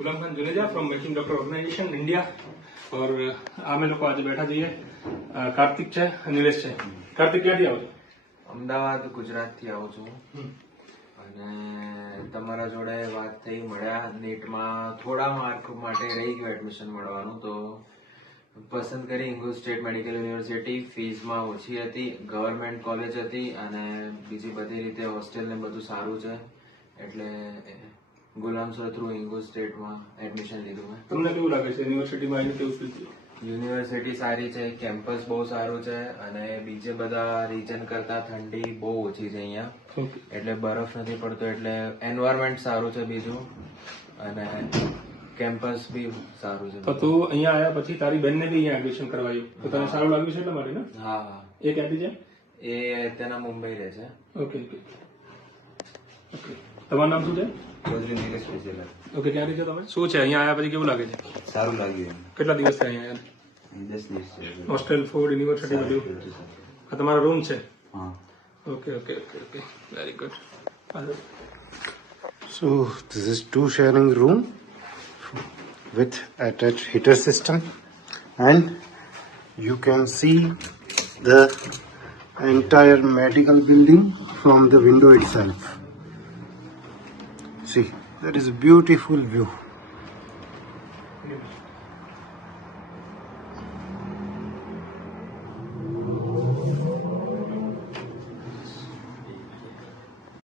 Ghulam Khan Juneja from making doctor organisation India. और आमे लोग आज बैठा जઈએ કાર્તિક છે નિલેશ છે। કાર્તિક ક્યાંથી આવો છો? અમદાવાદ ગુજરાતથી આવું છું અને તમારા જોડે વાત થઈ, મળ્યા, નીટમાં થોડા માર્ક માટે રહી ગયું એડમિશન મળવાનું, તો પસંદ કરી હિંગોલ સ્ટેટ મેડિકલ યુનિવર્સિટી। ફીસમાં ઓછી હતી, ગવર્મેન્ટ કોલેજ હતી અને બીજી બધી રીતે હોસ્ટેલ ને બધું સારું છે, એટલે ગુલામ સર થ્રુ હિંગોલ સ્ટેટમાં એડમિશન લીધું મેં। તમને કેવું લાગે છે યુનિવર્સિટીમાં આવીને કેવું ફીલ થયું? યુનિવર્સિટી સારી છે, કેમ્પસ બહુ સારું છે અને બીજે બધા રીજન કરતા ઠંડી બહુ ઓછી છે અહીંયા, એટલે બરફ નથી પડતો, એટલે એન્વાયરમેન્ટ સારું છે બીજું, અને કેમ્પસ બી સારું છે। તો તું અહીંયા આવ્યા પછી તારી બેનને બી અહીંયા એડમિશન કરવાયું, તો તને સારું લાગ્યું છે એટલા માટે ને? હા હા, એ ક્યાંથી છે? એ અત્યારના મુંબઈ રહે છે। ઓકે ઓકે ઓકે, તમારું નામ શું છે? નિલેશ વિજેલા। ઓકે, ક્યાંથી છો તમે? શું છે અહીંયા આવ્યા પછી કેવું લાગે છે? સારું લાગ્યું। કેટલા દિવસ થયા અહીંયા? 10 દિવસ છે। હોસ્ટેલ, ફૂડ, યુનિવર્સિટી બધું? આ તમારો રૂમ છે? હા। Okay okay okay okay, very good. So this is 2 sharing room with attached heater system, and you can see the entire medical building from the window itself. See, that is a beautiful view.